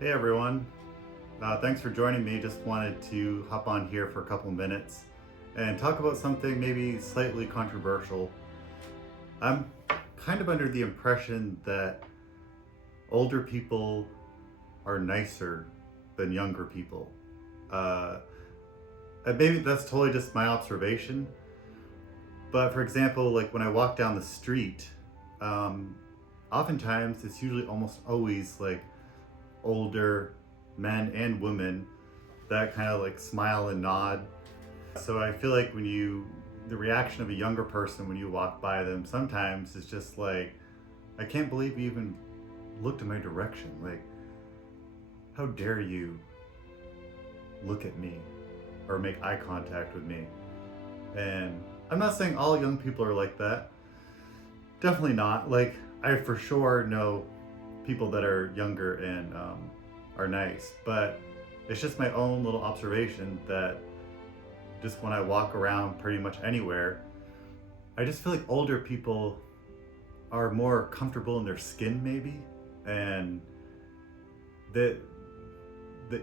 Hey everyone, thanks for joining me. Just wanted to hop on here for a couple minutes and talk about something maybe slightly controversial. I'm kind of under the impression that older people are nicer than younger people. Uh, and maybe that's totally just my observation, but for example, like when I walk down the street, um, oftentimes it's usually almost always like older men and women that kind of like smile and nod. So I feel like the reaction of a younger person when you walk by them sometimes is just like, I can't believe you even looked in my direction. Like, how dare you look at me or make eye contact with me? And I'm not saying all young people are like that. Definitely not. Like, I for sure know people that are younger and are nice, but it's just my own little observation that just when I walk around pretty much anywhere, I just feel like older people are more comfortable in their skin, maybe, and the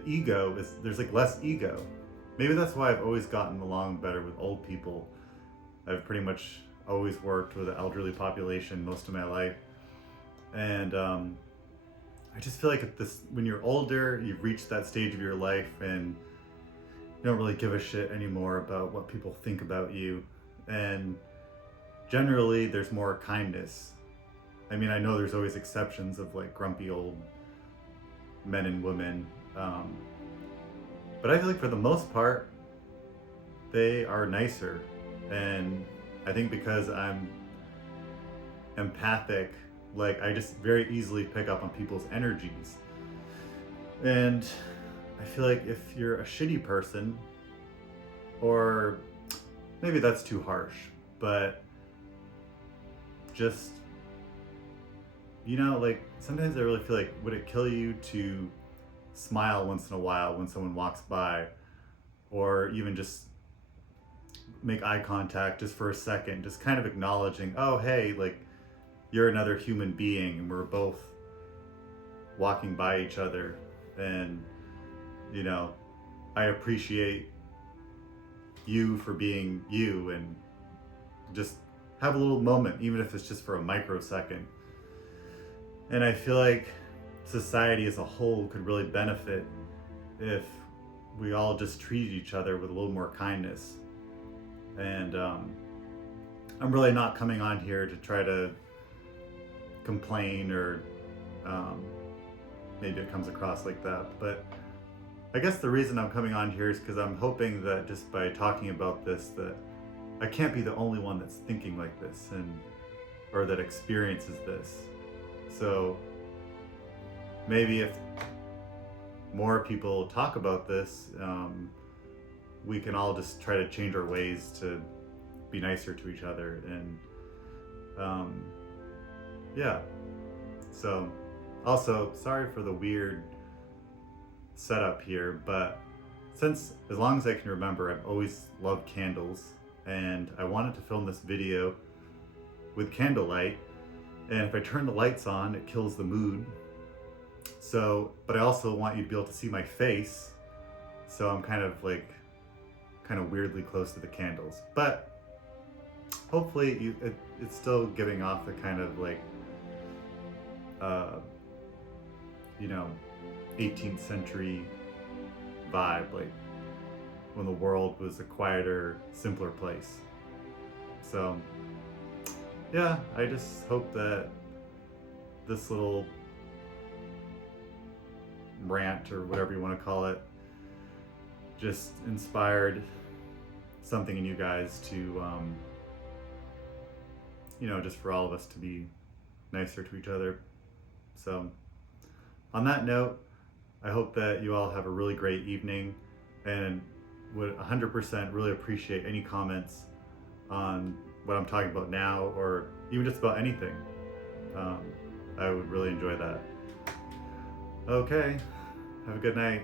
ego is there's like less ego. Maybe that's why I've always gotten along better with old people. I've pretty much always worked with the elderly population most of my life, and I just feel like when you're older, you've reached that stage of your life, and you don't really give a shit anymore about what people think about you. And generally, there's more kindness. I mean, I know there's always exceptions of like grumpy old men and women, but I feel like for the most part, they are nicer. And I think because I'm empathic, like I just very easily pick up on people's energies. And I feel like if you're a shitty person, or maybe that's too harsh, but just, like sometimes I really feel like, would it kill you to smile once in a while when someone walks by, or even just make eye contact just for a second, just kind of acknowledging, oh, hey, like you're another human being and we're both walking by each other. And, I appreciate you for being you, and just have a little moment, even if it's just for a microsecond. And I feel like society as a whole could really benefit if we all just treated each other with a little more kindness. And I'm really not coming on here to try to complain, or maybe it comes across like that. But I guess the reason I'm coming on here is because I'm hoping that just by talking about this, that I can't be the only one that's thinking like this, or that experiences this. So maybe if more people talk about this, we can all just try to change our ways to be nicer to each other. And yeah. So also, sorry for the weird setup here, but as long as I can remember, I've always loved candles, and I wanted to film this video with candlelight. And if I turn the lights on, it kills the mood. So, but I also want you to be able to see my face. So I'm kind of weirdly close to the candles, but hopefully it's still giving off the kind of like, 18th century vibe, like when the world was a quieter, simpler place. So yeah, I just hope that this little rant, or whatever you want to call it, just inspired something in you guys to, just for all of us to be nicer to each other. So on that note, I hope that you all have a really great evening, and would 100% really appreciate any comments on what I'm talking about now, or even just about anything. I would really enjoy that. Okay, have a good night.